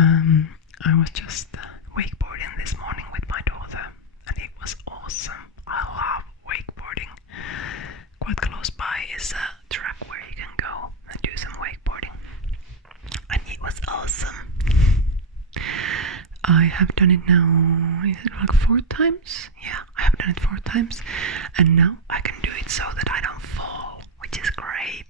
I was just wakeboarding this morning with my daughter, and it was awesome. I love wakeboarding. Quite close by is a track where you can go and do some wakeboarding, and it was awesome. I have done it now, is it like 4 times? Yeah, I have done it 4 times, and now I can do it so that I don't fall, which is great.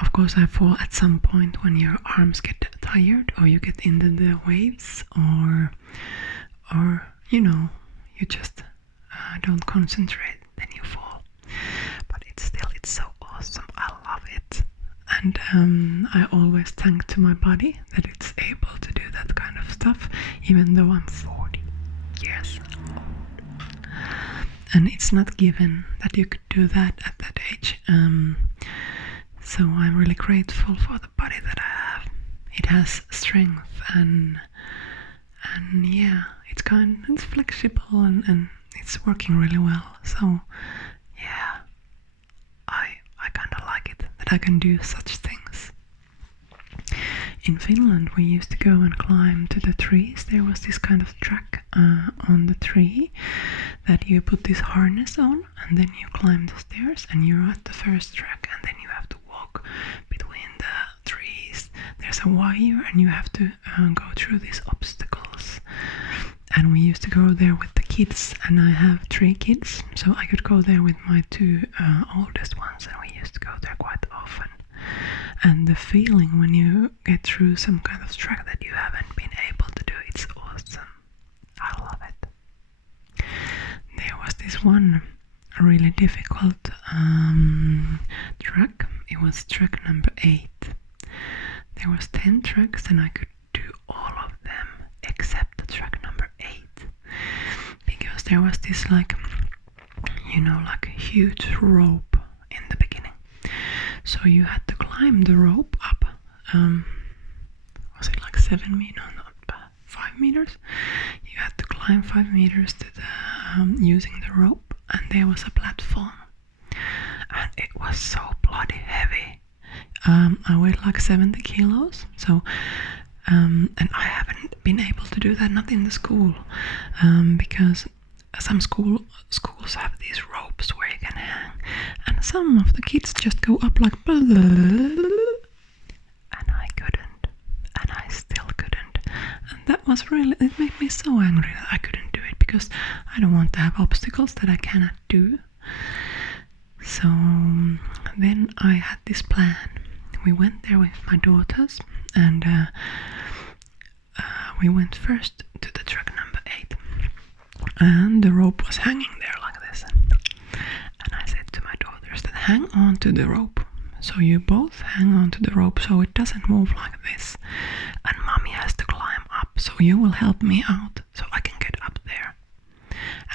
Of course I fall at some point when your arms get tired, or you get into the waves, or you just don't concentrate, then you fall. But it's so awesome. I love it. And I always thank to my body that it's able to do that kind of stuff, even though I'm 40 years old. And it's not given that you could do that at that age. So I'm really grateful for the body that I have. It has strength and yeah, it's flexible and it's working really well. So yeah, I kind of like it that I can do such things. In Finland we used to go and climb to the trees. There was this kind of track on the tree that you put this harness on, and then you climb the stairs and you're at the first track, and then you have to walk between the trees. There's a wire and you have to go through these obstacles. And we used to go there with the kids, and I have 3 kids, so I could go there with my 2 oldest ones, and we used to go there quite often. And the feeling when you get through some kind of track that you haven't been able to do, it's awesome. I love it. There was this one really difficult track. It was track number 8. There was 10 tracks and I could do all of them except the track number 8, because there was this like huge rope in the beginning. So you had to climb the rope up. Was it like 7 meters? No, not 5 meters. You had to climb 5 meters to the using the rope, and there was a platform, and it was so bloody heavy. I weighed like 70 kilos, so and I haven't been able to do that, not in the school, because some schools have these ropes where you can hang, and some of the kids just go up like and I couldn't, and I still couldn't, and that was really, it made me so angry that I couldn't do it, because I don't want to have obstacles that I cannot do. So then I had this plan. We went there with my daughters, and we went first to the track number 8, and the rope was hanging there like this, and I said to my daughters that hang on to the rope, so you both hang on to the rope so it doesn't move like this, and mommy has to climb up, so you will help me out so I can get up there.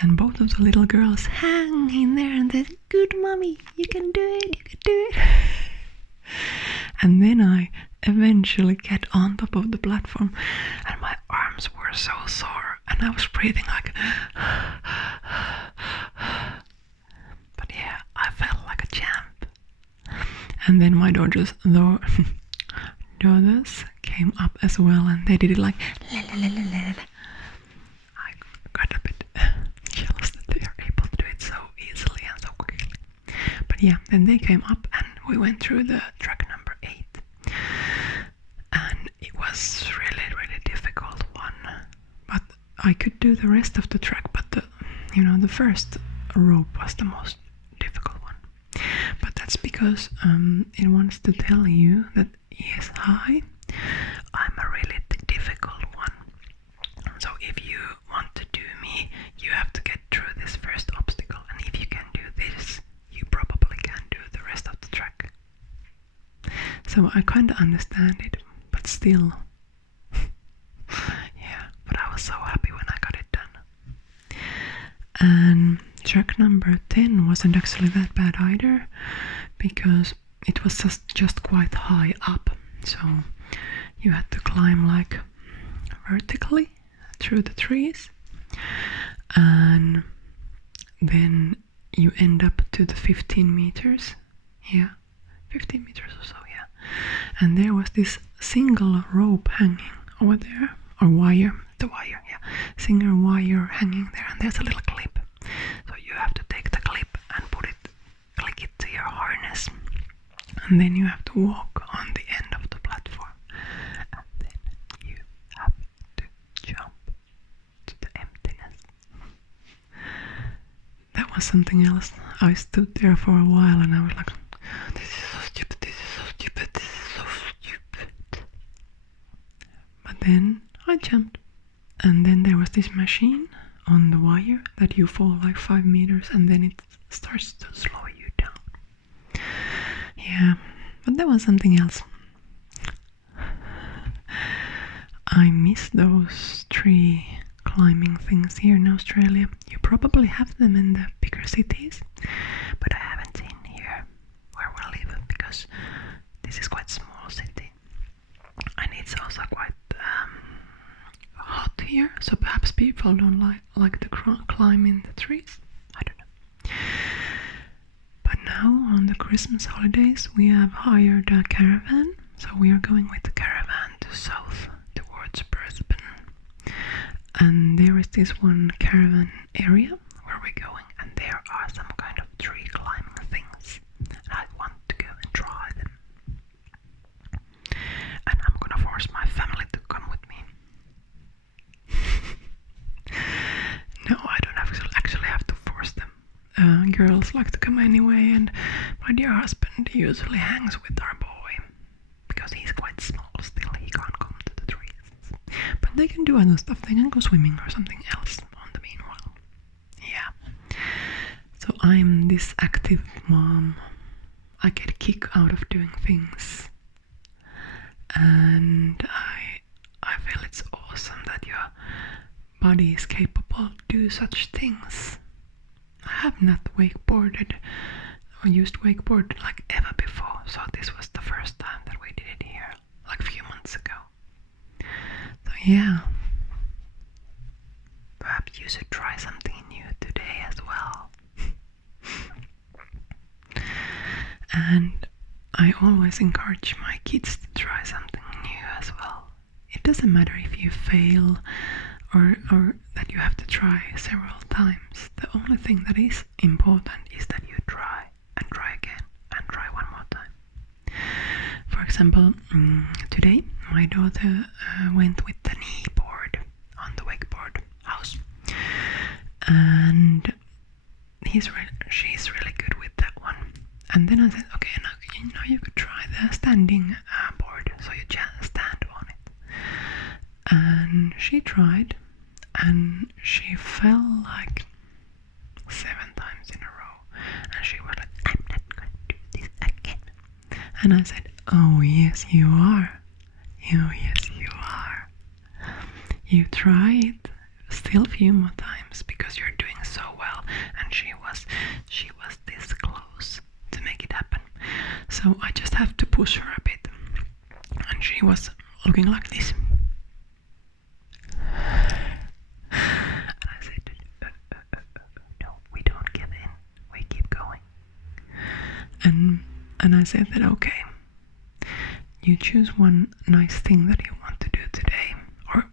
And both of the little girls hang in there and said, "Good mommy, you can do it, you can do it." And then I eventually get on top of the platform, and my arms were so sore, and I was breathing like but yeah, I felt like a champ. And then my daughters came up as well, and they did it like la, la, la, la, la, la. I got a bit jealous that they are able to do it so easily and so quickly. But yeah, then they came up and we went through the track number 8, and it was really, really difficult one. But I could do the rest of the track, but the first rope was the most difficult one. But that's because it wants to tell you that yes, hi, I'm a really difficult one. So if you want to do me, you have to get through this first obstacle, and if you can do this, you probably can do the rest of the track. So I kind of understand it, but still, yeah, but I was so happy when I got it done. And track number 10 wasn't actually that bad either, because it was just quite high up, so you had to climb like vertically through the trees, and then you end up to the 15 meters. Yeah, 15 meters or so, yeah. and there was this single rope hanging over there, or wire, single wire hanging there, and there's a little clip. So you have to take the clip and click it to your harness, and then you have to walk on the end of the platform, and then you have to jump to the emptiness. That was something else. I stood there for a while and I was like, this is so stupid, this is so stupid, this is so stupid. But then I jumped, and then there was this machine on the wire that you fall like 5 meters and then it starts to slow you down. Yeah, but that was something else. I miss those tree climbing things here in Australia. You probably have them in the bigger cities, but I haven't seen here where we live because this is quite small city, and it's also quite hot here, so perhaps people don't like to climb in the trees. I don't know. But now on the Christmas holidays we have hired a caravan, so we are going with the caravan to south towards Brisbane, and there is this one caravan area where we're going, and there are some kind of tree climbing things, and I want to go and try them, and I'm gonna force my family to come with me. No, I don't actually have to force them. Girls like to come anyway, and my dear husband usually hangs with our boy because he's quite small still, he can't come to the trees. But they can do other stuff, they can go swimming or something else on the meanwhile. Yeah. So I'm this active mom. I get a kick out of doing things. And I feel it's awesome that your body is capable to do such things. I have not wakeboarded or used wakeboard like ever before, so this was the first time that we did it here, like a few months ago. So yeah, perhaps you should try something new today as well. And I always encourage my kids to try something new as well. It doesn't matter if you fail or that you have to try several times. The only thing that is important is that you try and try again and try one more time. For example, today my daughter went with the knee board on the wakeboard house, and she's really good with that one. And then I said, okay, now you could try the standing board, so you just stand on it. And she tried, and she fell like 7 times in a row, and she was like, I'm not going to do this again. And I said, oh yes you are, oh yes you are. You try it still a few more times because you're doing so well, and she was this close to make it happen. So I just have to push her a bit, and she was looking like this. And I said, no, we don't give in, we keep going. And I said that, okay, you choose one nice thing that you want to do today, or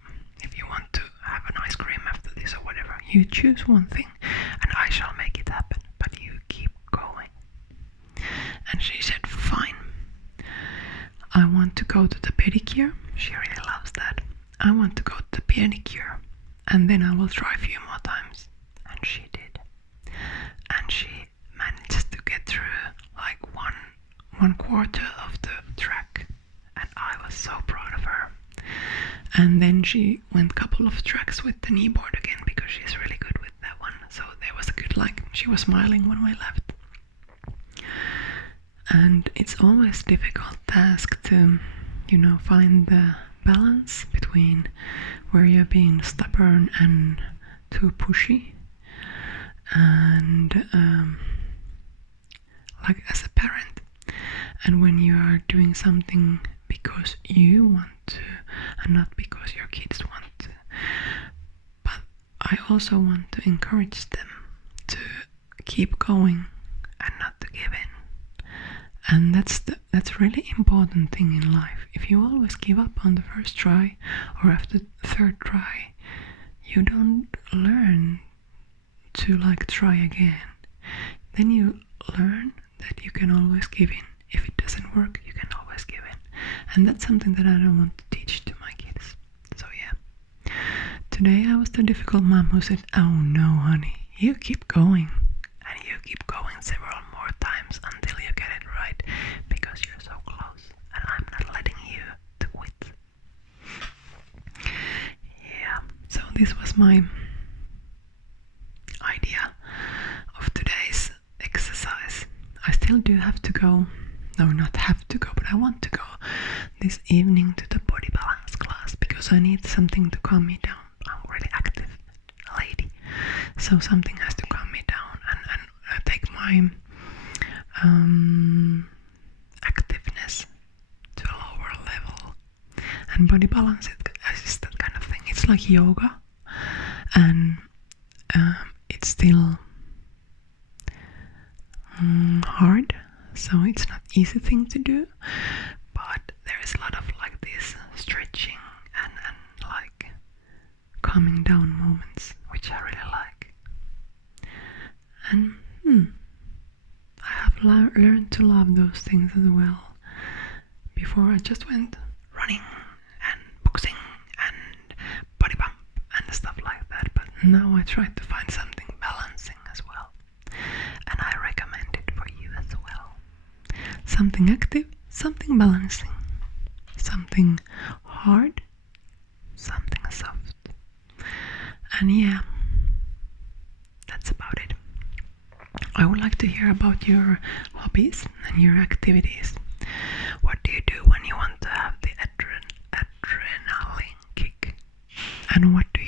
if you want to have an ice cream after this or whatever, you choose one thing and I shall make it happen, but you keep going. And she said, fine. I want to go to the pedicure. She really loves that. I want to go to the pedicure, and then I will try a few more times. And she did. And she managed to get through like one quarter of the track, and I was so proud of her. And then she went a couple of tracks with the knee board again because she's really good with that one. So there was a good, like, she was smiling when we left. And it's always a difficult task to, find the balance between where you're being stubborn and too pushy, and like as a parent, and when you are doing something because you want to and not because your kids want to. But I also want to encourage them to keep going and not to give in. And that's really important thing in life. If you always give up on the first try or after the third try, you don't learn to like try again. Then you learn that you can always give in. If it doesn't work, you can always give in. And that's something that I don't want to teach to my kids. So yeah. Today I was the difficult mom who said, "Oh no, honey, you keep going. And you keep going several more times until you get it right, because you're so close and I'm not letting you do it." Yeah, so this was my idea of today's exercise. I still do have to go, no, not have to go, but I want to go this evening to the body balance class because I need something to calm me down. I'm a really active lady, so something has to calm me down and take my activeness to a lower level. And body balance is that kind of thing. It's like yoga, and it's still hard, so it's not easy thing to do, but there is a lot of like this stretching and like calming down moments, which I really like. And I have learned to love those things as well. Before I just went running and boxing and body pump and stuff like that, but now I try to find something balancing as well, and I recommend it for you as well. Something active, something balancing, something hard, something soft. And yeah, that's about it. I would like to hear about your hobbies and your activities. What do you do when you want to have the adrenaline kick? And what do